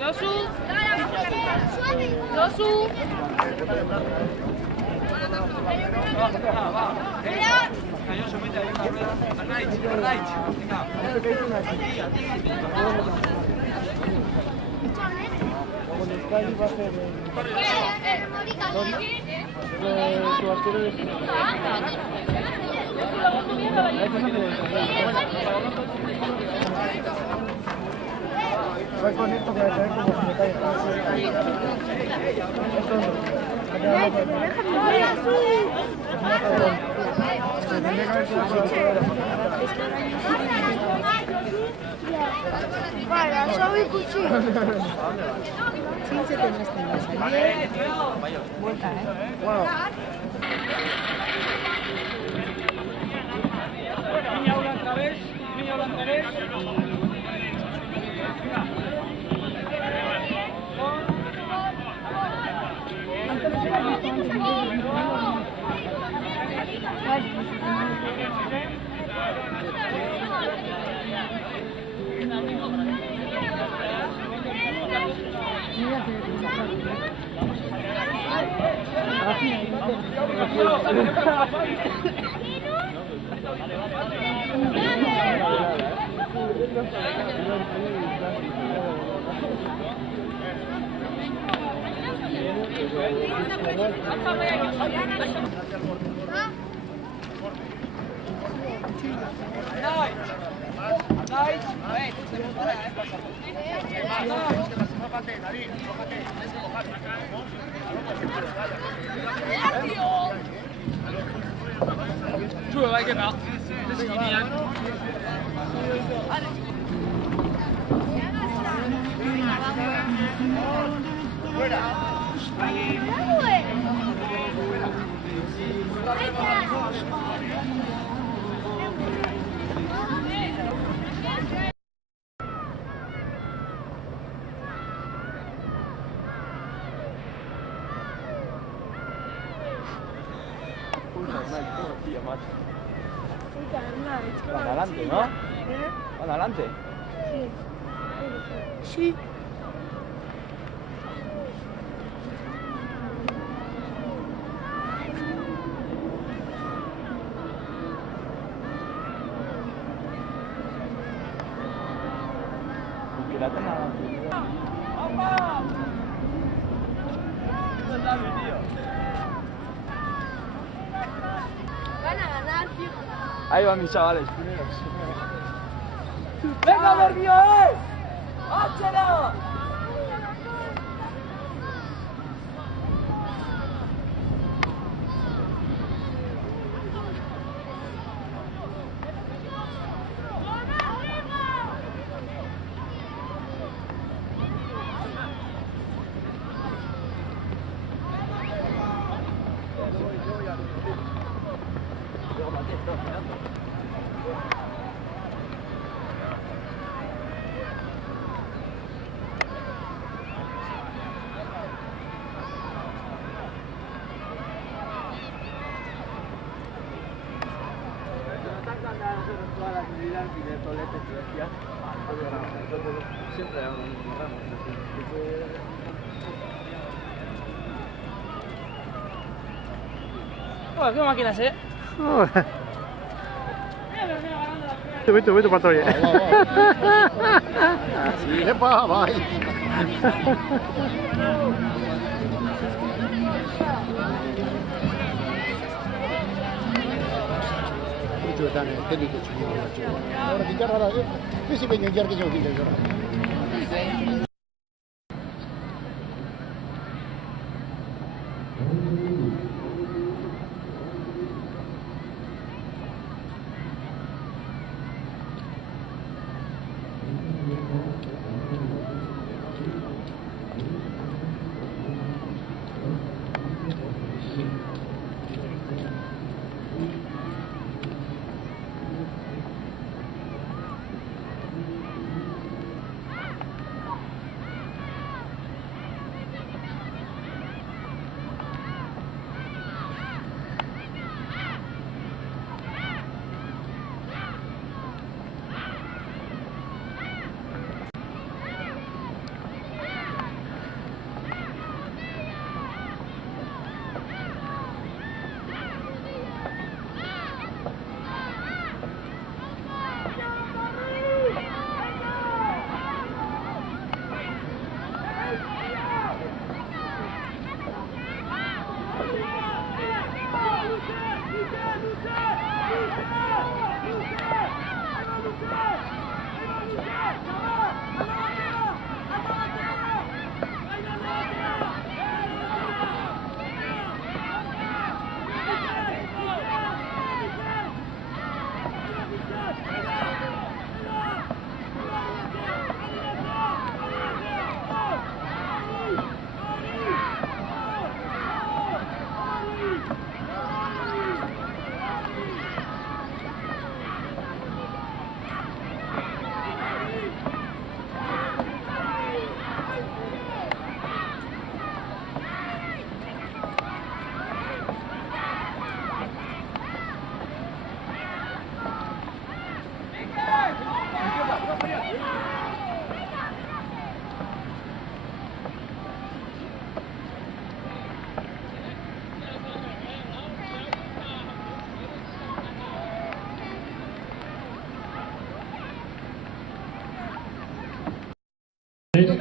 Josu. Josu. Josu, mete ahí una rueda. Arnaiz. Va a ser tu arquero de... Voy con esto que va a ser como si me cae. Vale, soy cuchillo. Sí, se tendrás que salir. Vuelta, Bueno. Niña una otra vez. Sube, va, que va. Van adelante, ¿no? Van adelante. Sí. Pirata nada. Van a ganar, tío. Ahí van mis chavales, primeros. ¡Venga, Nervio, ¡Háchela! Todas las medidas y de toletes que decías, siempre hay un ramo. ¿Qué máquinas, eh? Vete para todo. Sí, epa, vai. Tane teknik çıkıyor. Orada gider arası. Bizi ben gider gidiyor gidiyor.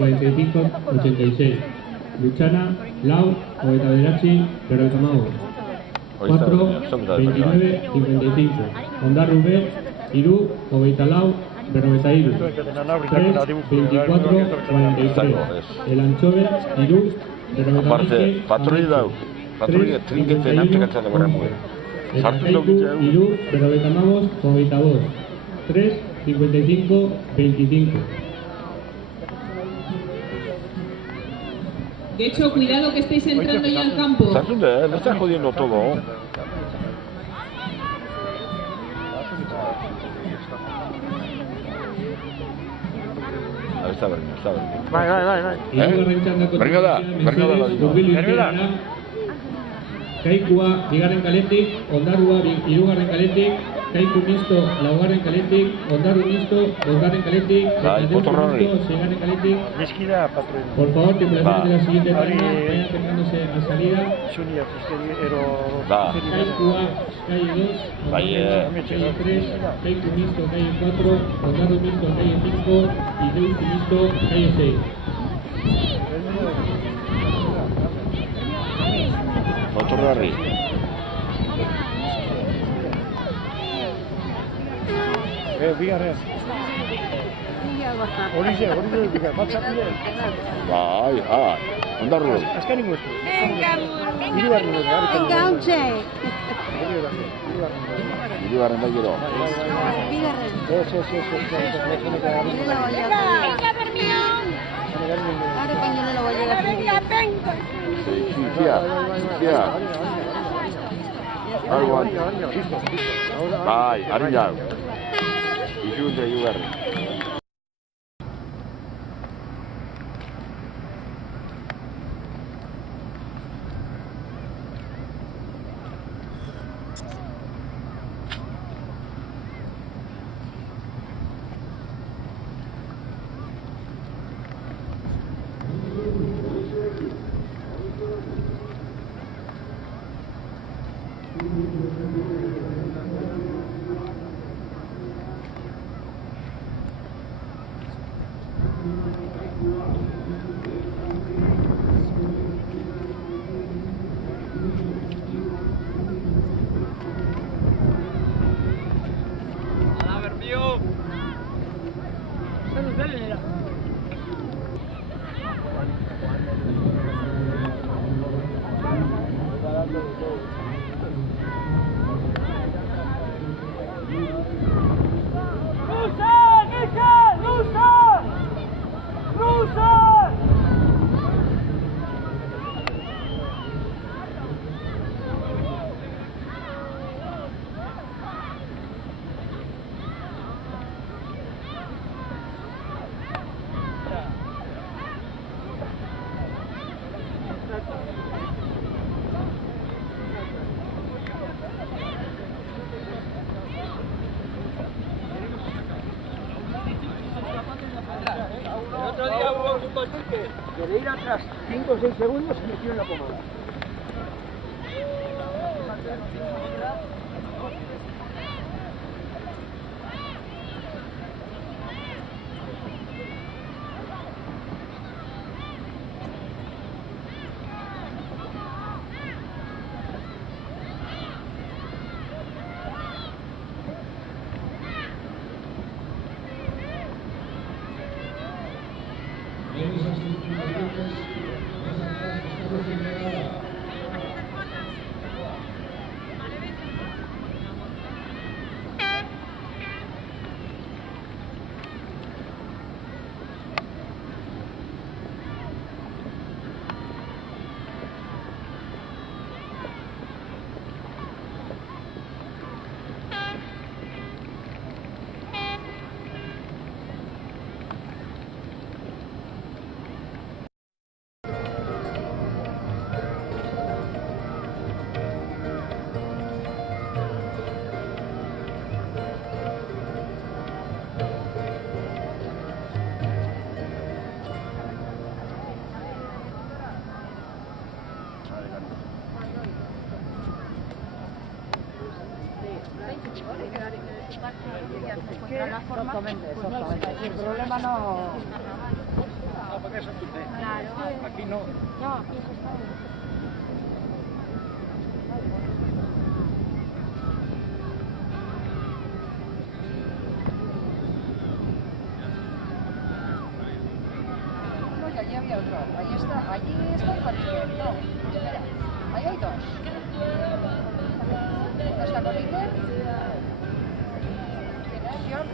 45-86. Luchana, Lau, 29, 4, 29, 55. Ondarru B, Iru, 24, 93. 3, 24, 43. El Anchove, Iru, Aparte, patrulla, trinquete, no te cachas de buena mujer. El Anchaiku, Iru, 22, 3, 55, 25. De hecho, cuidado que estáis entrando ya al campo. Le estás jodiendo todo. Está bien. Bermioda. Kaikua, bigarren kaletik, Ondarrua, hirugarren kaletik, Kaiku misto, laugarren kaletik, Ondarru misto, bosgarren kaletik, seigarren kaletik. Por favor, tripulaciones de la siguiente tanda, vayan acercándose a salida. Kaikua, calle 2, calle 3, Kaiku misto, calle 4, Ondarru misto, calle 5 y Deuku misto, calle 6. Otorrarri. Bigarren. Horixe, bigarren. Batzakide. Bai, Ondarru. Azkenengo ez. Venga, hauntxe. Hirugarren bai gero. Bigarren. Venga, Bermión. Ahora pañuelo voy a llegar. Venga, venga. Txia. Bai, harina. Izunde, hirugarren. De ir atrás 5 o 6 segundos se metió en la pomada. Exactamente. El problema no... Aquí no. No, aquí se está. No, y allí había otro. Allí está el Maribel. No, espera. Ahí hay dos. Uno está con Iker. ¿Quién es? John.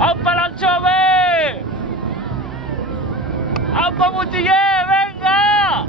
¡Aupa Lanchove! ¡Aupa Mutillé! ¡Venga!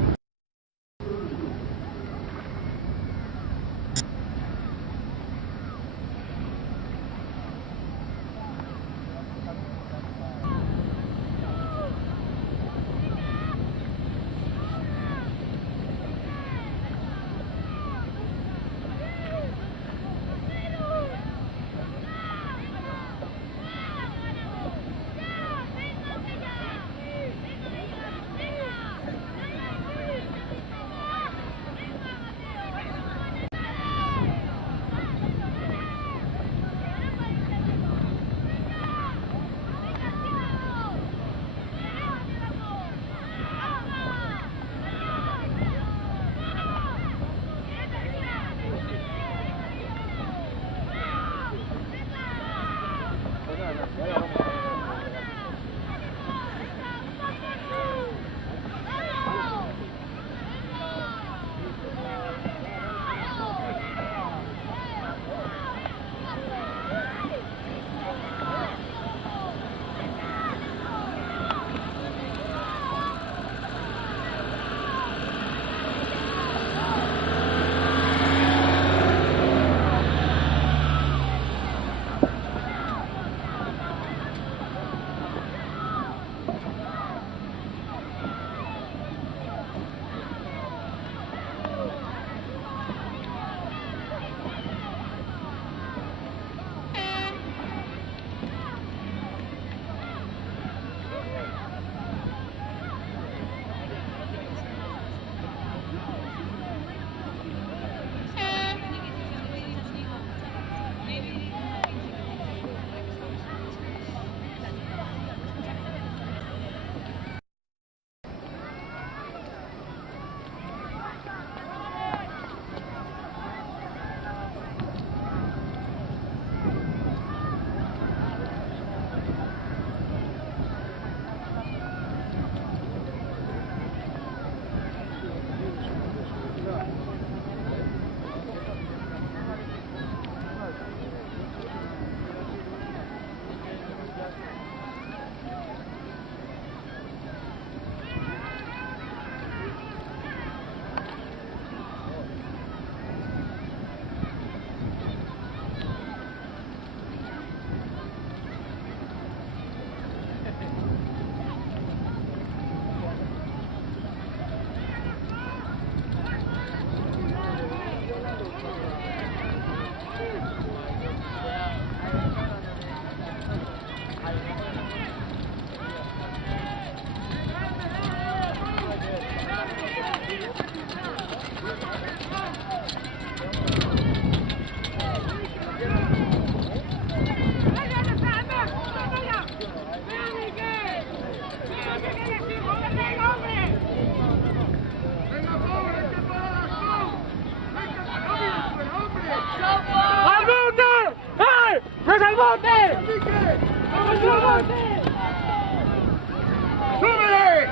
¡Súbele!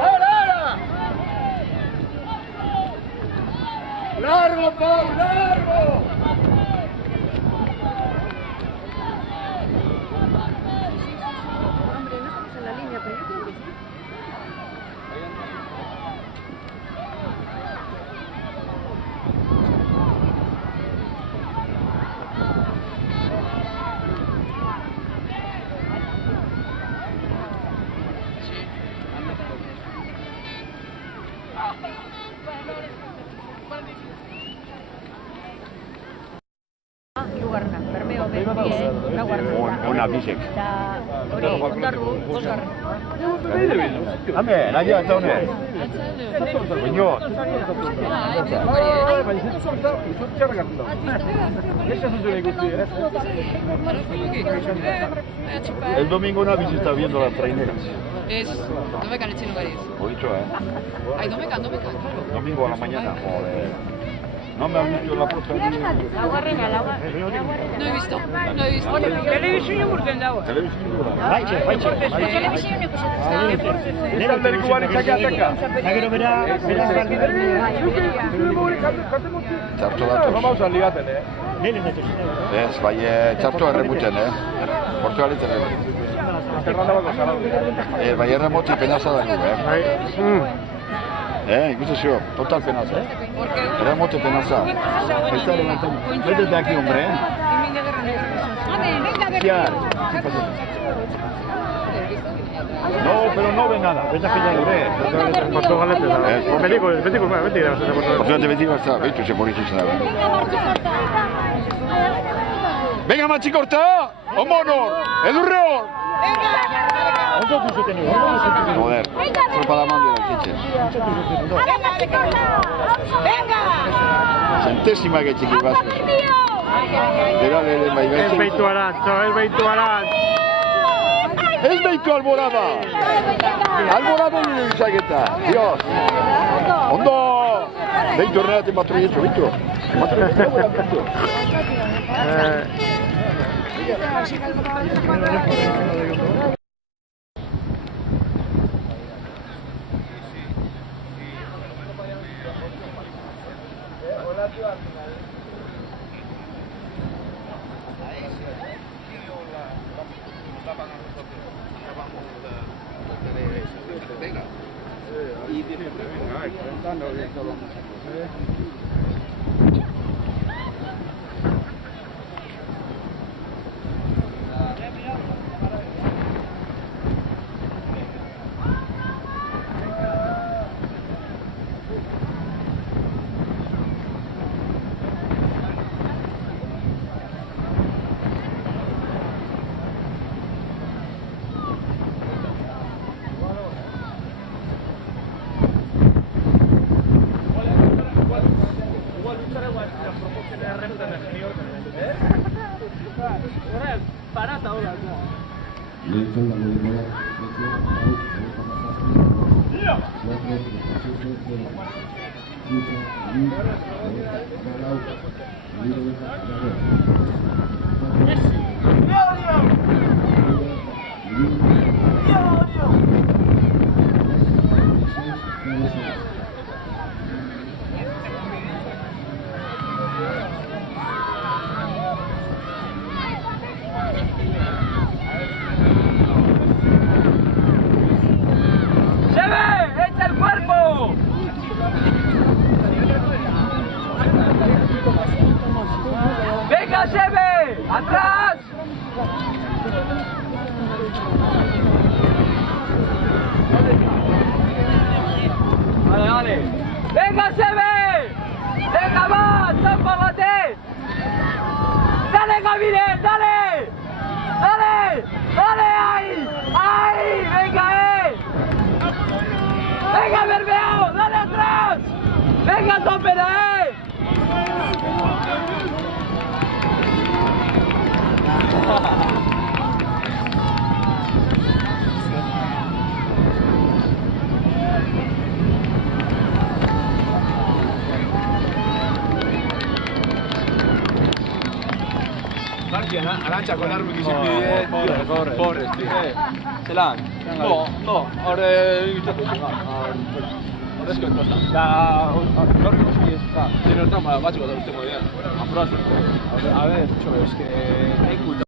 ¡Ahora! ¡Largo, Pau! ¡Largo! Hombre, no estamos en la línea, pero yo creo que sí. Hirugarrena, Bermeo, Benbie, laugarrena. Una bisek. Eta hori, Ondarru, bosgarrena. Hemen, aia, eta honen. Baino. El domingo una bici está viendo las traineras. Ez, domekan etxe nugariz. Lo dicho, Ai, domekan, claro. Domingo a la mañana, joder. No me han visto la puerta. Laugarrena. No he visto, no he visto. Telebizio gurtzen dago. Telebizio. Telebizioneko Mira el del cubano que ataka. Txarto datoz. Ez, bai, txarto erremuten, Portugali bai, erremoti penaza da gu, ikusten zio, total penaza. Erremote penaza. Vete de aquí, hombre, No, pero no ve nada. Vete a pillar el Portugal Betiko está. Beitu, se moritzu zen da. Venga, Matxikorta! Omonor! Edurreor! Joder, tropa da mando da kitxe. Centésima que txiki bat. Ez beitu arantz. Ez beitu Alborada! Alborada nire bizaketa. Dios! Ondo! Beitu horregatik patruietxo, beitu. Patruietxo. ¡Venga, Sebe! ¡Atrás! Vale. ¡Venga, Sebe! ¡Venga, va! ¡Zapágate! ¡Dale, Gabriel! ¡Dale! ¡Dale! ¡Dale! ¡Ahí! ¡Ahí! ¡Venga, ¡Venga, Bermeo! ¡Dale atrás! ¡Venga, Topera, Arantxa con arma que se pide, pobres, tío. Zelan? Ahora invitatu zen, horrezko entosta. Da, gaur ikuski ez, tiene otra batxiko da urte modean. Apuratzen. A ver, es que hay culto.